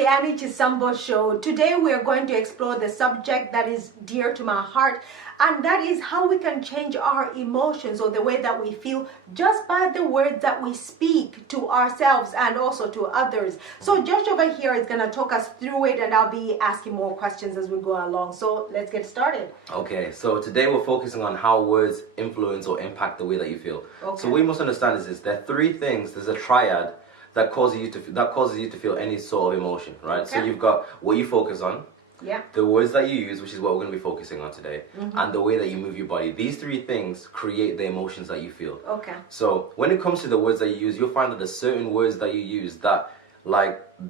the Chisambo Show. Today we are going to explore the subject that is dear to my heart, and that is how we can change our emotions or the way that we feel just by the words that we speak to ourselves and also to others. So Josh over here is going to talk us through it, and I'll be asking more questions as we go along. So let's get started. Okay, so today we're focusing on how words influence or impact the way that you feel. Okay. So what you must understand is this: there are three things. There's a triad that causes you to feel any sort of emotion, right? Okay. So you've got what you focus on, yeah, the words that you use, which is what we're going to be focusing on today, and the way that you move your body. These three things create the emotions that you feel. Okay. So when it comes to the words that you use, you'll find that there's certain words that you use that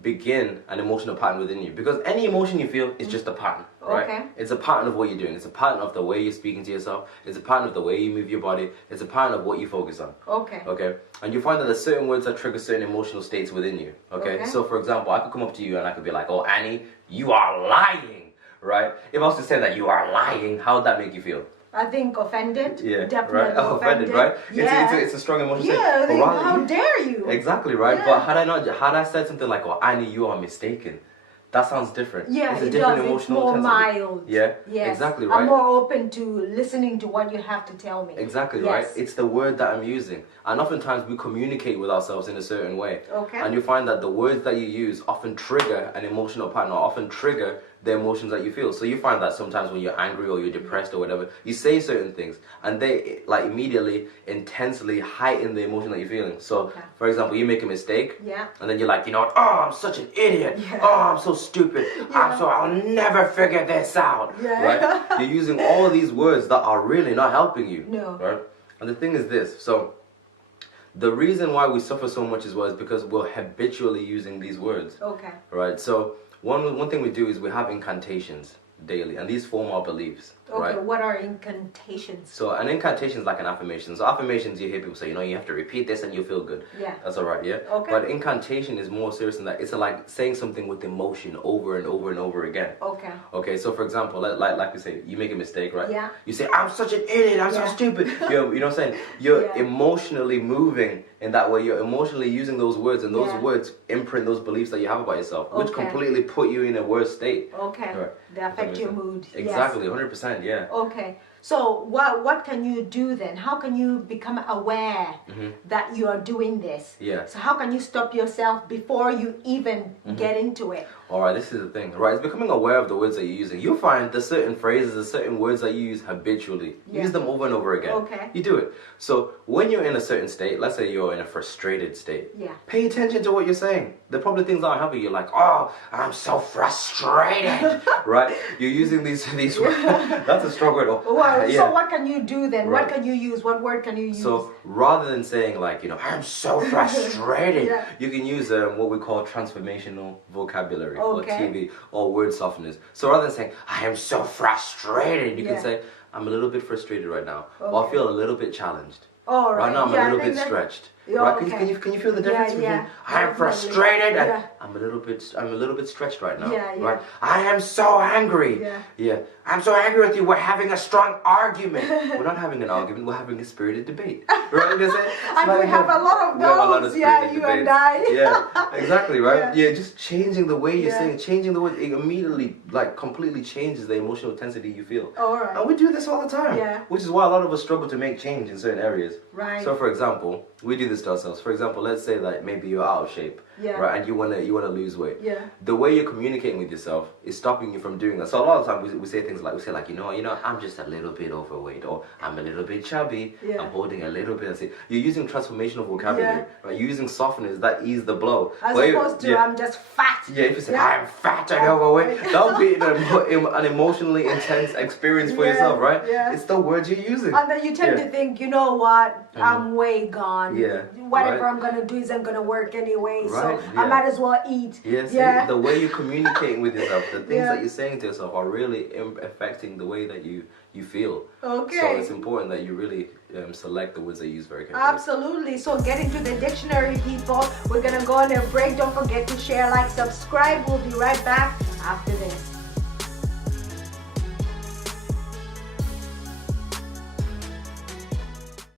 begin an emotional pattern within you, because any emotion you feel is just a pattern, right? Okay. It's a pattern of what you're doing. It's a pattern of the way you're speaking to yourself. It's a pattern of the way you move your body. It's a pattern of what you focus on. Okay, and you find that there's certain words that trigger certain emotional states within you. Okay, so for example, I could come up to you and I could be like, "Oh, Annie, you are lying," right? If I was to say that you are lying, how would that make you feel? I think offended. Yeah, definitely right. Oh, offended, right? Yeah. It's a strong emotion. Yeah, how dare you? Exactly, right? Yeah. But had I said something like, "Oh, Annie, you are mistaken," that sounds different. Yeah, it's a it different does. emotional It's more intensity. mild. Yeah, yes. Exactly, right? I'm more open to listening to what you have to tell me. Exactly, yes. right? It's the word that I'm using. And oftentimes we communicate with ourselves in a certain way. Okay. And you find that the words that you use often trigger an emotional pattern, or often trigger the emotions that you feel. So you find that sometimes when you're angry or you're depressed or whatever, you say certain things and they immediately intensely heighten the emotion that you're feeling. So for example, you make a mistake, yeah, and then you're like, "Oh, I'm such an idiot. Yeah. Oh, I'm so stupid. Yeah. I'll never figure this out." Yeah. Right? You're using all these words that are really not helping you. No. Right? And the thing is this, so the reason why we suffer so much is because we're habitually using these words. Okay. Right? So one thing we do is we have incantations daily, and these form our beliefs. Okay, right? what are incantations? So an incantation is like an affirmation. So affirmations, you hear people say, you have to repeat this and you'll feel good. Yeah. That's all right, yeah? Okay. But incantation is more serious than that. It's like saying something with emotion over and over and over again. Okay. Okay, so for example, like we say, you make a mistake, right? Yeah. You say, "I'm such an idiot, I'm so stupid." You know what I'm saying? You're emotionally moving in that way. You're emotionally using those words, and those words imprint those beliefs that you have about yourself, which completely put you in a worse state. Okay. Right. They affect your mood. Exactly, yes. 100%, yeah. Okay. So what can you do then? How can you become aware that you are doing this? Yeah. So how can you stop yourself before you even get into it? Alright, this is the thing, right? It's becoming aware of the words that you're using. You'll find there's certain phrases, there's certain words that you use habitually. Yeah. Use them over and over again. Okay. You do it. So when you're in a certain state, let's say you're in a frustrated state, pay attention to what you're saying. There are probably things that are helping you, like, "Oh, I'm so frustrated." Right? You're using these words. That's a strong word. Well, so what can you do then? Right. What can you use? What word can you use? So rather than saying "I'm so frustrated," you can use what we call transformational vocabulary, or TV, or word softeners. So rather than saying "I am so frustrated," you can say "I'm a little bit frustrated right now," or "I feel a little bit challenged." Oh, right. Right now I'm a little bit stretched. Right? Can you feel the difference between "I am frustrated" and I'm a little bit stretched right now. Right? "I am so angry." "I'm so angry with you. We're having a strong argument." We're not having an argument. We're having a spirited debate. Right? And we have a lot of those. You and I. Yeah, exactly. Right? Yeah, just changing the way you're saying, changing the way, it immediately completely changes the emotional intensity you feel. All right. And we do this all the time. Yeah. Which is why a lot of us struggle to make change in certain areas. Right. So for example, we do this to ourselves. For example, let's say that maybe you're out of shape, right, and you wanna lose weight. Yeah. The way you're communicating with yourself is stopping you from doing that. So a lot of times we say things like, I'm just a little bit overweight, or "I'm a little bit chubby, I'm holding a little bit." You're using transformational vocabulary, right? You're using softeners that ease the blow. As opposed to "I'm just fat." Yeah, if you say "I'm fat and overweight," that'll be an emotionally intense experience for yourself, right? Yeah. It's the words you're using. And then you tend to think, you know what, I'm way gone. Yeah. Whatever I'm gonna do isn't gonna work anyway, so Yeah. I might as well eat. Yes, the way you're communicating with yourself, the things that you're saying to yourself are really affecting the way that you feel. Okay. So it's important that you really select the words that you use very carefully. Absolutely. So get into the dictionary, people. We're gonna go on a break. Don't forget to share, like, subscribe. We'll be right back after this.